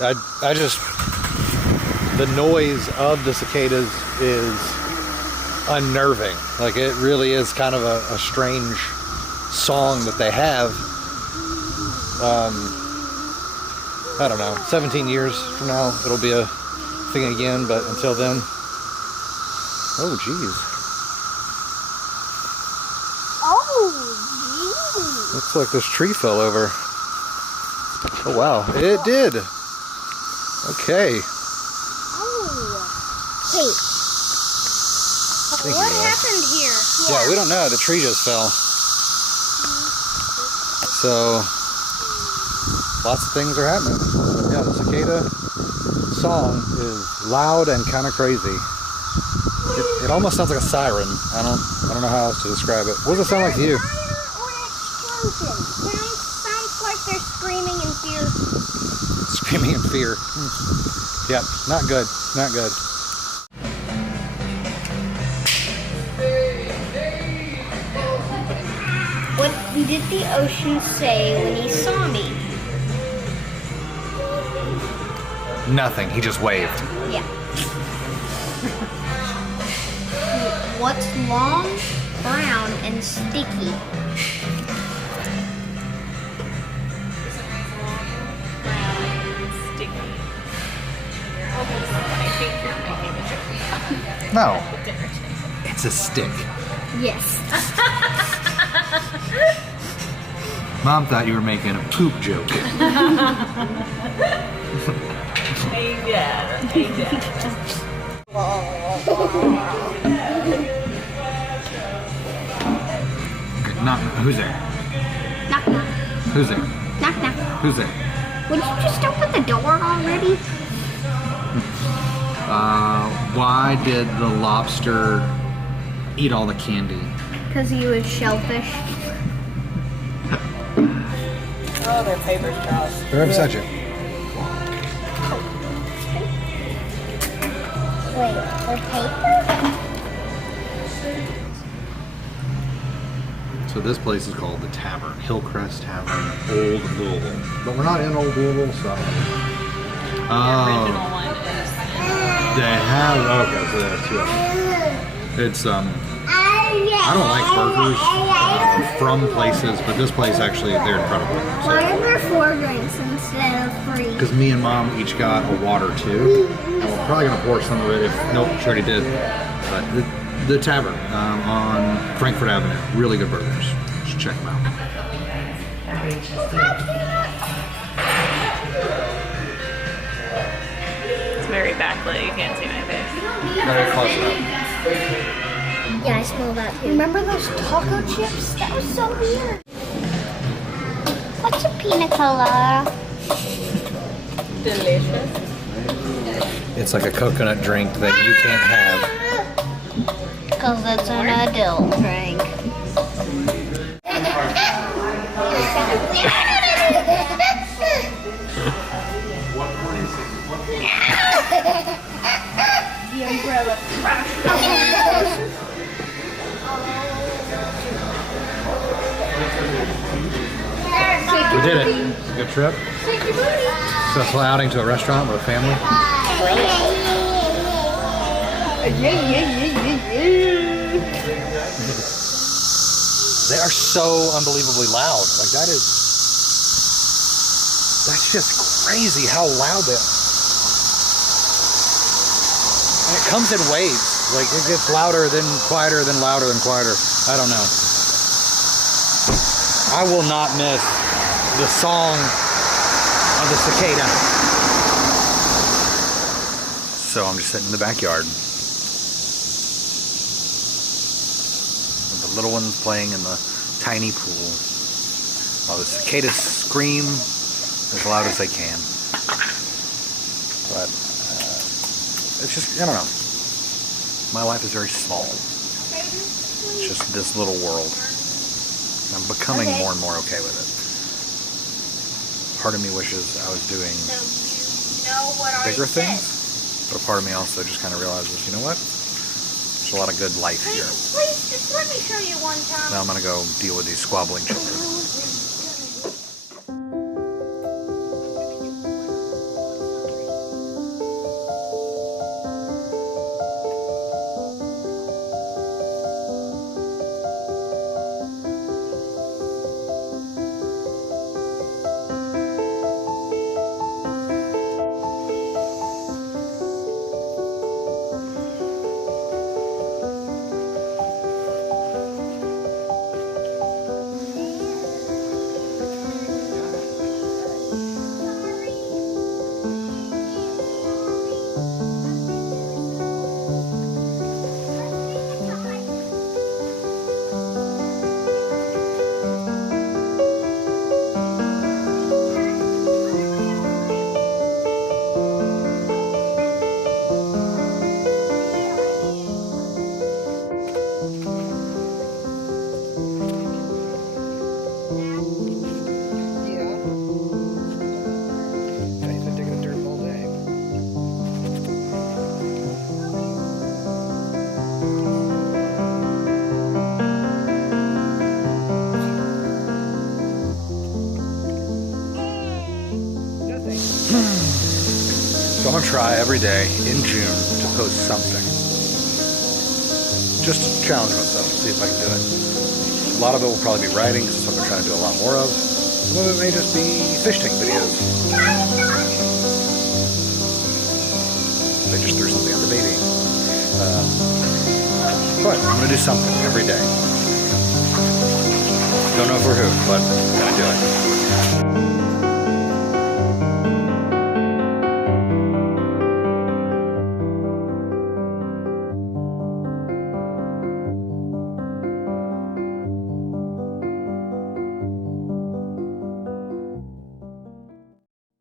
I just, the noise of the cicadas is unnerving. Like, it really is kind of a strange song that they have. I don't know, 17 years from now it'll be a thing again, but until then, oh geez. Oh geez. Looks like this tree fell over. Oh wow, it did. Okay. Oh. Hey. What happened here? Yeah, we don't know. The tree just fell. So, lots of things are happening. Yeah, the cicada song is loud and kind of crazy. It almost sounds like a siren. I don't know how else to describe it. What does it sound like to you? Sounds like they're screaming in fear. Screaming in fear. Yep, not good. Not good. What did the ocean say when he saw me? Nothing. He just waved. Yeah. What's long, brown, and sticky? No. It's a stick. Yes. Mom thought you were making a poop joke. Hey, Dad. Hey, Dad. Knock. Who's there? Knock knock. Who's there? Knock knock. Who's there? Would you just open the door already? Why did the lobster eat all the candy? Because he was shellfish. Oh, their paper straws. They're beside you. Wait, for paper? So this place is called the Tavern, Hillcrest Tavern, Old Louisville. But we're not in Old Louisville, so. The original one is. They have, okay, so there's two of them. It's, I don't like burgers from places, but this place actually, they're incredible. Why are there 4 drinks instead of 3? Because me and Mom each got a water too. And we're probably going to pour some of it if, nope, she already did. But the Tavern on Frankfurt Avenue, really good burgers. Just check them out. It's very backlit. You can't see my face. Very close enough. Yeah, I smell that too. Remember those taco chips? That was so weird. What's a pina colada? Delicious. It's like a coconut drink that you can't have. Because it's an adult drink. The umbrella. We did it. It's a good trip. Successful outing to a restaurant with a family. They are so unbelievably loud. Like that's just crazy how loud they are. And it comes in waves. Like it gets louder, then quieter, then louder, then quieter. I don't know. I will not miss the song of the cicada. So I'm just sitting in the backyard. With the little ones playing in the tiny pool. While the cicadas scream as loud as they can. But it's just, I don't know. My life is very small. It's just this little world. I'm becoming more and more okay with it. Part of me wishes I was doing bigger things, but a part of me also just kind of realizes, you know what? There's a lot of good life here. Please, just let me show you one time. Now I'm gonna go deal with these squabbling children. So I'm gonna try every day in June to post something. Just to challenge myself, see if I can do it. A lot of it will probably be writing, because that's what I'm trying to do a lot more of. Some of it may just be fish tank videos. They just threw something at the baby. But I'm gonna do something every day. Don't know for who, but I'm gonna do it.